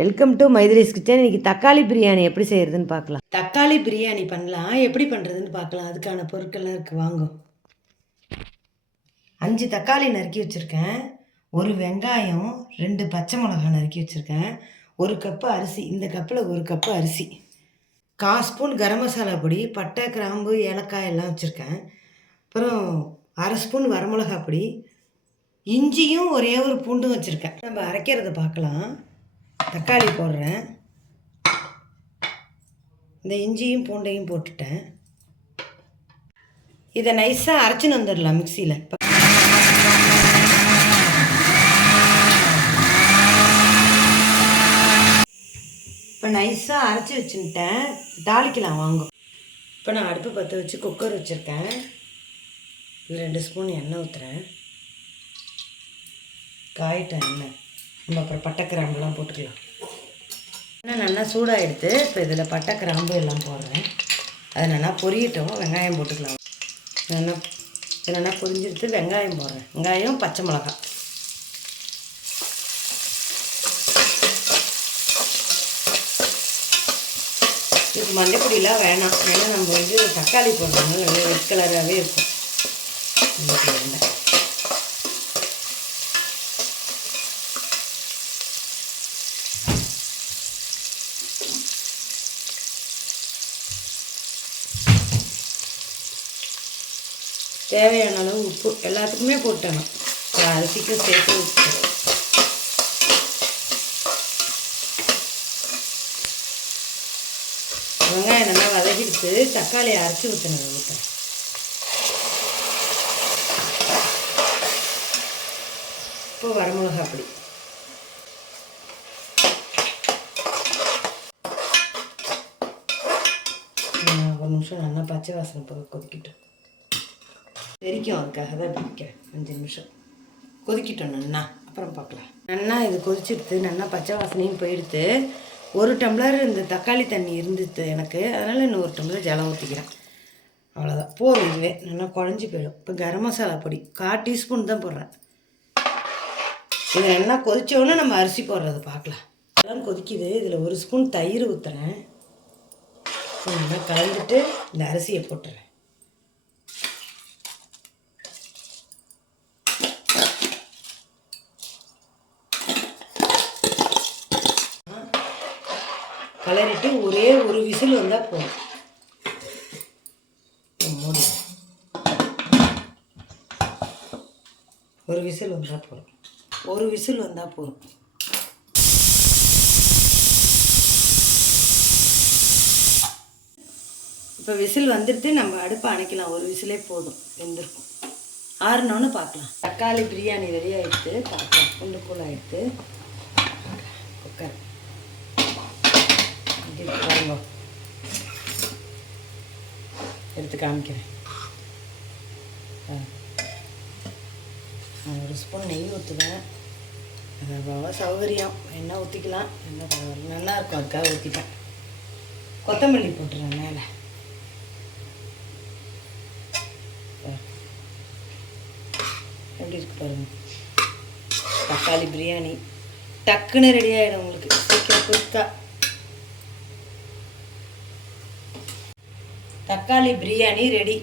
Welcome to மைதிலிஸ் kitchen. இன்றைக்கி தக்காளி பிரியாணி எப்படி செய்கிறதுன்னு பார்க்கலாம். தக்காளி பிரியாணி பண்ணலாம், எப்படி பண்ணுறதுன்னு பார்க்கலாம். அதுக்கான பொருட்கள்லாம் இருக்குது, வாங்கும். 5 தக்காளி நறுக்கி வச்சுருக்கேன், 1 வெங்காயம், 2 பச்சை மிளகாய் நறுக்கி வச்சுருக்கேன், 1 கப்பு அரிசி, இந்த கப்பில் 1 கப்பு அரிசி, 1/4 ஸ்பூன் கரம் மசாலா பொடி, பட்டை கிராம்பு ஏலக்காய் எல்லாம் வச்சுருக்கேன், அப்புறம் 1/2 ஸ்பூன் வரமிளகா பொடி, இஞ்சியும் ஒரே ஒரு பூண்டும் வச்சுருக்கேன். நம்ம அரைக்கிறத பார்க்கலாம். தக்காளி போடுறேன், இந்த இஞ்சியும் பூண்டையும் போட்டுட்டேன். இதை நைஸாக அரைச்சின்னு வந்துடலாம் மிக்சியில். இப்போ நைஸாக அரைச்சி வச்சுட்டேன், தாளிக்கலாம் வாங்கும். இப்போ நான் அடுப்பு பற்ற வச்சு குக்கர் வச்சுருக்கேன், 2 ஸ்பூன் எண்ணெய் ஊற்றுறேன். காயிட்ட எண்ணெய் நம்ம அப்புறம் பட்டை கிராம்புலாம் போட்டுக்கலாம். எண்ணெய் நல்லா சூடாகிடுது. இப்போ இதில் பட்டை கிராம்பு எல்லாம் போடுறேன், அது நல்லா பொரியட்டும். வெங்காயம் போட்டுக்கலாம். நல்லா பொரிஞ்சிடுத்து, வெங்காயம் போடுறேன். வெங்காயம் பச்சை மிளகாய், இது மஞ்சப்பொடியெலாம் வேணாம், ஏன்னா நம்ம தக்காளி போடுறோம், நல்லா ரெட் கலராகவே இருக்கும். தேவையான அளவு உப்பு எல்லாத்துக்குமே போட்டேன், அரிசிக்கும் சேர்த்து உப்பு. வெங்காயம் நல்லா வதக்கிட்டு தக்காளியை அரைச்சி ஊற்றினது ஊற்றுறேன். இப்போ வரமிளகா பொடி, ஒரு நிமிஷம் நல்லா பச்சை வாசனை போக கொதிக்கிட்டோம். தெரிக்கும், அதுக்காக தான் பிடிக்கிறேன். 5 நிமிஷம் கொதிக்கிட்டோம் நல்லா, அப்புறம் பார்க்கலாம். நல்லா இது கொதிச்சுடுத்து, நல்லா பச்சை வாசனையும் போயிடுத்து. 1 டம்ளர் இந்த தக்காளி தண்ணி இருந்துச்சு எனக்கு, அதனால் இன்னும் 1 டம்ளர் ஜலம் ஊற்றிக்கிறேன். அவ்வளோதான், போதும். இதுவே நல்லா குழஞ்சி போயிடும். இப்போ கரம் மசாலா பொடி 1/4 டீஸ்பூன் தான் போடுறேன். இது நல்லா கொதித்தோடனே நம்ம அரிசி போடுறது பார்க்கலாம். எல்லாம் கொதிக்குது. இதில் 1 ஸ்பூன் தயிர் ஊற்றுறேன். நல்லா கலந்துட்டு இந்த அரிசியை போட்டுறேன். கலரிட்டு ஒரே ஒரு விசில் வந்தால் போதும். மூடி ஒரு விசில் வந்தால் போதும். ஒரு விசில் வந்தால் போதும். இப்போ விசில் வந்துட்டு நம்ம அடுப்பை அணைக்கலாம். ஒரு விசிலே போதும், வெந்திருக்கும். ஆறுனோன்னு பார்க்கலாம். தக்காளி பிரியாணி ரெடி ஆகிடுத்து, பார்க்கலாம். புல்லுக்குள்ள ஆகிடுத்து. குக்கர் பாருங்க, எடுத்து காமிக்கிறேன். 1 ஸ்பூன் நெய் ஊற்றுவேன். அது அவ்வளோ சௌகரியம், எண்ணெய் ஊற்றிக்கலாம். எண்ணெய் பரவாயில்ல, நல்லாயிருக்கும், அதுக்காக ஊற்றிப்பேன். கொத்தமல்லி போட்டுறேன் மேலே. எப்படி இருக்கு பாருங்க. தக்காளி பிரியாணி டக்குன்னு ரெடி ஆகிடும் உங்களுக்கு, சீக்கிரம் குயிக்கா. தக்காளி பிரியாணி ரெடி.